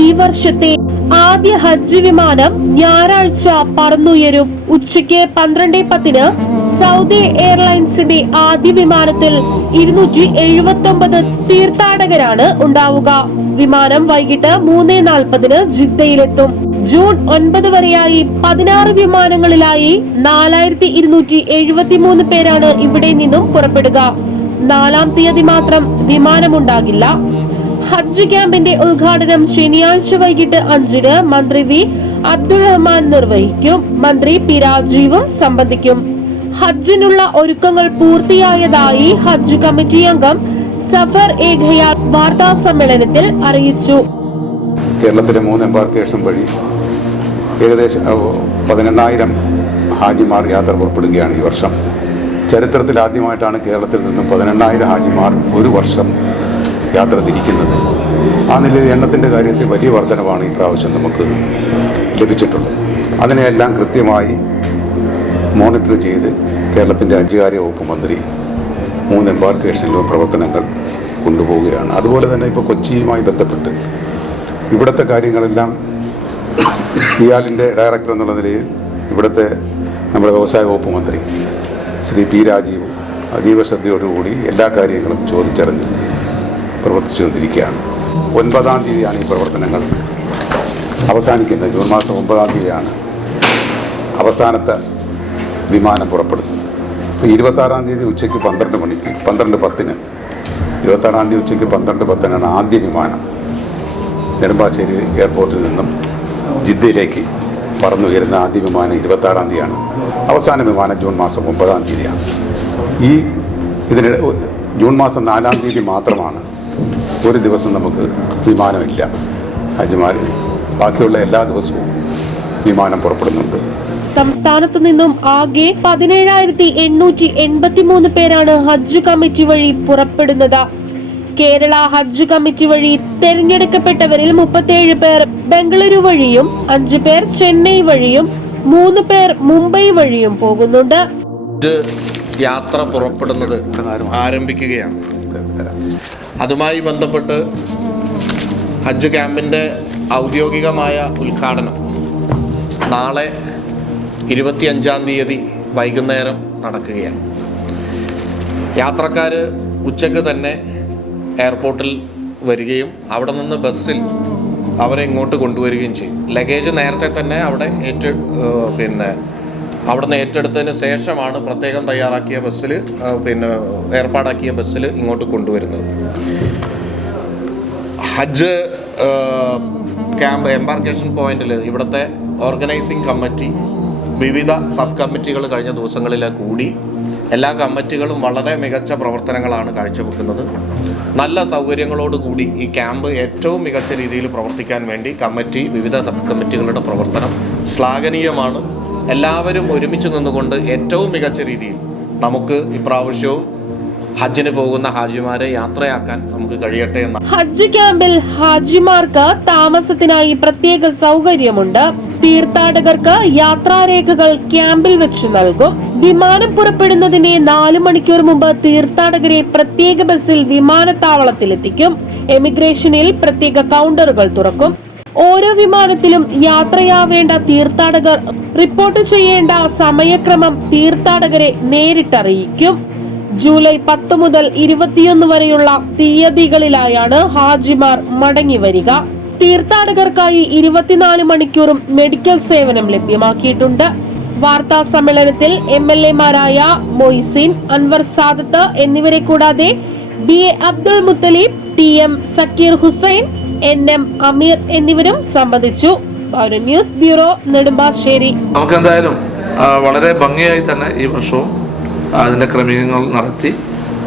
ഈ വർഷത്തെ ആദ്യ ഹജ്ജ് വിമാനം ഞായറാഴ്ച പറന്നുയരും. ഉച്ചയ്ക്ക് പന്ത്രണ്ട് പത്തിന് സൗദി എയർലൈൻസിന്റെ ആദ്യ വിമാനത്തിൽ ഇരുന്നൂറ്റി എഴുപത്തി ഒമ്പത് തീർത്ഥാടകരാണ് ഉണ്ടാവുക. വിമാനം വൈകിട്ട് മൂന്ന് നാൽപ്പതിന് ജിദ്ദയിലെത്തും. ജൂൺ ഒൻപത് വരെയായി പതിനാറ് വിമാനങ്ങളിലായി നാലായിരത്തി ഇരുന്നൂറ്റി എഴുപത്തി മൂന്ന് പേരാണ് ഇവിടെ നിന്നും പുറപ്പെടുക. നാലാം തീയതി മാത്രം വിമാനമുണ്ടാകില്ല. ഹജ്ജ് ക്യാമ്പിന്റെ ഉദ്ഘാടനം ശനിയാഴ്ച വൈകിട്ട് അഞ്ചിന് മന്ത്രി വി. അബ്ദുൾ റഹ്മാൻ നിർവഹിക്കും. മന്ത്രി പി. രാജീവും സംബന്ധിക്കും. ഹജ്ജിനുള്ള ഒരുക്കങ്ങൾ പൂർത്തിയായതായി ഹജ്ജ് കമ്മിറ്റി അംഗം സഫർ ഏഖയാൽ വാർത്താ സമ്മേളനത്തിൽ അറിയിച്ചു. കേരളത്തിലെ മൂന്ന് എംബാർക്കേഷൻ വഴി ഏകദേശം പതിനെണ്ണായിരം ഹാജിമാർ യാത്ര പുറപ്പെടുകയാണ് ഈ വർഷം. ചരിത്രത്തിൽ ആദ്യമായിട്ടാണ് കേരളത്തിൽ നിന്നും പതിനെണ്ണായിരം ഹാജിമാർ ഒരു വർഷം യാത്ര തിരിക്കുന്നത്. ആ നിലയിൽ എണ്ണത്തിന്റെ കാര്യത്തിൽ വലിയ വർധനവാണ് ഈ പ്രാവശ്യം നമുക്ക് ലഭിച്ചിട്ടുള്ളത്. അതിനെയെല്ലാം കൃത്യമായി മോണിറ്റർ ചെയ്ത് കേരളത്തിന്റെ അഞ്ചുകാര്യ വകുപ്പ് മന്ത്രി മൂന്ന് എംബാർക്കേഷനിലും പ്രവർത്തനങ്ങൾ കൊണ്ടുപോവുകയാണ്. അതുപോലെ തന്നെ ഇപ്പോൾ കൊച്ചിയുമായി ബന്ധപ്പെട്ട് ഇവിടുത്തെ കാര്യങ്ങളെല്ലാം സിയാലിന്റെ ഡയറക്ടർ എന്നുള്ള നിലയിൽ ഇവിടുത്തെ നമ്മുടെ വ്യവസായ വകുപ്പ് മന്ത്രി ശ്രീ പി രാജീവ് അതീവ ശ്രദ്ധയോടുകൂടി എല്ലാ കാര്യങ്ങളും ചോദിച്ചറിഞ്ഞ്. പ്രവർത്തിച്ചുകൊണ്ടിരിക്കുകയാണ്. ഒൻപതാം തീയതിയാണ് ഈ പ്രവർത്തനങ്ങൾ. അവസാനിക്കുന്നത് ജൂൺ മാസം ഒമ്പതാം തീയതിയാണ് അവസാനത്തെ വിമാനം പുറപ്പെടുന്നത്. ഇരുപത്താറാം തീയതി ഉച്ചയ്ക്ക് പന്ത്രണ്ട് മണിക്ക് പന്ത്രണ്ട് പത്തിന് ഇരുപത്താറാം തീയതി ഉച്ചയ്ക്ക് പന്ത്രണ്ട് പത്തിനാണ് ആദ്യ വിമാനം നെടുമ്പാശ്ശേരി എയർപോർട്ടിൽ നിന്നും ജിദ്ദയിലേക്ക് പറന്നു പറന്നുയരുന്ന ആദ്യ വിമാനം ഇരുപത്താറാം തീയതിയാണ്. അവസാന വിമാനം ജൂൺ മാസം ഒമ്പതാം തീയതിയാണ്. ഈ ഇതിന് ജൂൺ മാസം നാലാം തീയതി മാത്രമാണ് ഒരു ദിവസം നമുക്ക് വിമാനമില്ല. ഹജ്മാർ ബാക്കിയുള്ള എല്ലാ ദിവസവും വിമാനം പുറപ്പെടുന്നുണ്ട്. സംസ്ഥാനത്ത് നിന്നും ആകെ പതിനേഴായിരത്തി എണ്ണൂറ്റി എൺപത്തി മൂന്ന് പേരാണ് ഹജ്ജ് കമ്മിറ്റി വഴി പുറപ്പെടുന്നത്. കേരള ഹജ്ജ് കമ്മിറ്റി വഴി തെരഞ്ഞെടുക്കപ്പെട്ടവരിൽ മുപ്പത്തിയേഴ് പേർ ബംഗളൂരു വഴിയും അഞ്ചു പേർ ചെന്നൈ വഴിയും മൂന്ന് പേർ മുംബൈ വഴിയും പോകുന്നുണ്ട്. യാത്ര പുറപ്പെടുന്നത് ആരംഭിക്കുകയാണ്. അതുമായി ബന്ധപ്പെട്ട് ഹജ്ജ് ക്യാമ്പിന്റെ ഔദ്യോഗികമായ ഉദ്ഘാടനം നാളെ ഇരുപത്തിയഞ്ചാം തീയതി വൈകുന്നേരം നടക്കുകയാണ്. യാത്രക്കാർ ഉച്ചയ്ക്ക് തന്നെ എയർപോർട്ടിൽ വരികയും അവിടെ നിന്ന് ബസ്സിൽ അവരെ ഇങ്ങോട്ട് കൊണ്ടുവരികയും ചെയ്യും. ലഗേജ് നേരത്തെ തന്നെ അവിടെ ഏറ്റ പിന്നെ അവിടെ നിന്ന് ഏറ്റെടുത്തതിന് ശേഷമാണ് പ്രത്യേകം തയ്യാറാക്കിയ ബസ്സിൽ പിന്നെ ഏർപ്പാടാക്കിയ ബസ്സിൽ ഇങ്ങോട്ട് കൊണ്ടുവരുന്നത്. ഹജ്ജ് ക്യാമ്പ് എംബാർക്കേഷൻ പോയിന്റിൽ ഇവിടുത്തെ ഓർഗനൈസിംഗ് കമ്മിറ്റി വിവിധ സബ് കമ്മിറ്റികൾ കഴിഞ്ഞ ദിവസങ്ങളിൽ കൂടി. എല്ലാ കമ്മിറ്റികളും വളരെ മികച്ച പ്രവർത്തനങ്ങളാണ് കാഴ്ചവെക്കുന്നത്. നല്ല സൗകര്യങ്ങളോടുകൂടി ഈ ക്യാമ്പ് ഏറ്റവും മികച്ച രീതിയിൽ പ്രവർത്തിക്കാൻ വേണ്ടി കമ്മിറ്റി വിവിധ സബ് കമ്മിറ്റികളുടെ പ്രവർത്തനം ശ്ലാഘനീയമാണ്. എല്ലാവരും ഒരുമിച്ച് നിന്നുകൊണ്ട് ഏറ്റവും മികച്ച രീതിയിൽ നമുക്ക് ഇപ്രാവശ്യവും ഹജ്ജിന് പോകുന്ന ഹാജിമാരെ യാത്രയാക്കാൻ നമുക്ക് കഴിയട്ടെ എന്ന. ഹജ്ജ് ക്യാമ്പിൽ ഹാജിമാർക്ക് താമസത്തിനായി പ്രത്യേക സൗകര്യമുണ്ട്. തീർത്ഥാടകർക്ക് യാത്രാരേഖകൾ ക്യാമ്പിൽ വെച്ച് നൽകും. വിമാനം പുറപ്പെടുന്നതിന് നാലു മണിക്കൂർ മുമ്പ് തീർത്ഥാടകരെ പ്രത്യേക ബസ്സിൽ വിമാനത്താവളത്തിലെത്തിക്കും. എമിഗ്രേഷനിൽ പ്രത്യേക കൗണ്ടറുകൾ തുറക്കും. ഓരോ വിമാനത്തിലും യാത്രയാവേണ്ട തീർത്ഥാടകർ റിപ്പോർട്ട് ചെയ്യേണ്ട സമയക്രമം തീർത്ഥാടകരെ നേരിട്ടറിയിക്കും. ജൂലൈ പത്ത് മുതൽ ഇരുപത്തിയൊന്ന് വരെയുള്ള തീയതികളിലായാണ് ഹാജിമാർ മടങ്ങി വരിക. തീർത്ഥാടകർക്കായി ഇരുപത്തിനാല് മണിക്കൂറും മെഡിക്കൽ സേവനം ലഭ്യമാക്കിയിട്ടുണ്ട്. വാർത്താ സമ്മേളനത്തിൽ എം എൽ എമാരായ മൊയ്സിൻ അൻവർ സാദത്ത് എന്നിവരെ കൂടാതെ B A Abdul Muthaleeb T M Zakir Hussain N M Ameer എന്നിവരും സംബന്ധിച്ചു. News bureau Nedumbassery. നമുക്ക് എന്തായാലും വളരെ ഭംഗിയായി തന്നെ ഈ വർഷവും അതിന്റെ ക്രമീകരണങ്ങൾ നടത്തി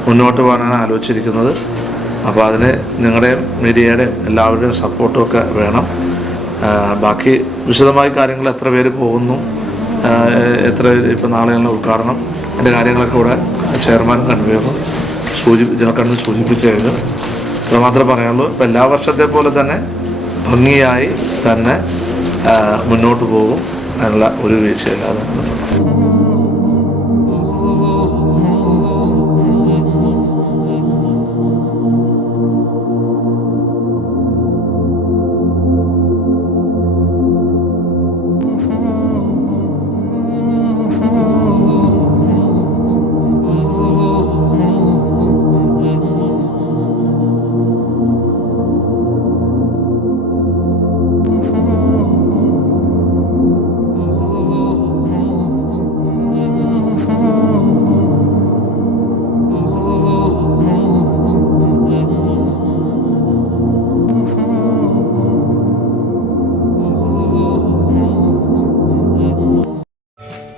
മുന്നോട്ട് പോകാനാണ് ആലോചിച്ചിരിക്കുന്നത്. അപ്പോൾ അതിന് നിങ്ങളുടെയും മീഡിയയുടെയും എല്ലാവരുടെയും സപ്പോർട്ടും ഒക്കെ വേണം. ബാക്കി വിശദമായ കാര്യങ്ങൾ എത്ര പേര് പോകുന്നു എത്ര പേര് ഇപ്പോൾ നാളെയുള്ള ഉദ്ഘാടനം അതിന്റെ കാര്യങ്ങളൊക്കെ ഇവിടെ ചെയർമാൻ കൺവീനറും സൂചി ജനക്കണ്ണ് സൂചിപ്പിച്ചു കഴിഞ്ഞു. അത് മാത്രമേ പറയുള്ളൂ ഇപ്പം എല്ലാ വർഷത്തെ പോലെ തന്നെ ഭംഗിയായി തന്നെ മുന്നോട്ട് പോകും എന്നുള്ള ഒരു വീഴ്ചയില്ലാതെ.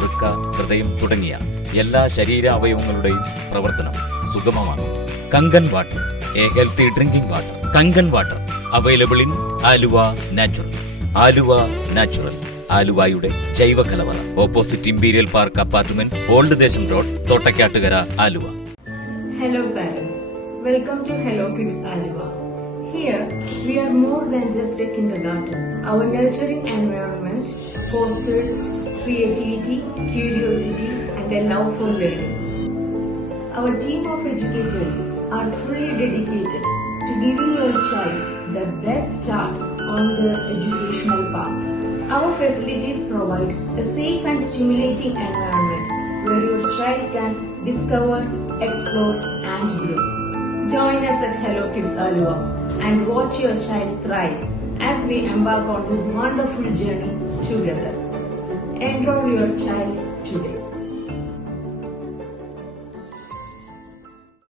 വൃക്ക ഹൃദയം തുടങ്ങിയ എല്ലാ ശരീര അവയവങ്ങളുടെയും പ്രവർത്തനം സുഗമമാണ്. Kangen water a healthy drinking water Kangen water available in Aluva naturals Aluva naturals ആലുവയുടെ ജൈവ കലവറ opposite imperial park apartment old Desam road Thottakkattukara Aluva. Hello parents welcome to hello kids Aluva Here, we are more than just a kindergarten. Our nurturing environment fosters creativity, curiosity, and a love for learning. Our team of educators are fully dedicated to giving your child the best start on the educational path. Our facilities provide a safe and stimulating environment where your child can discover, explore, and grow. Join us at Hello Kids Alua and watch your child thrive as we embark on this wonderful journey together. Enroll your child today.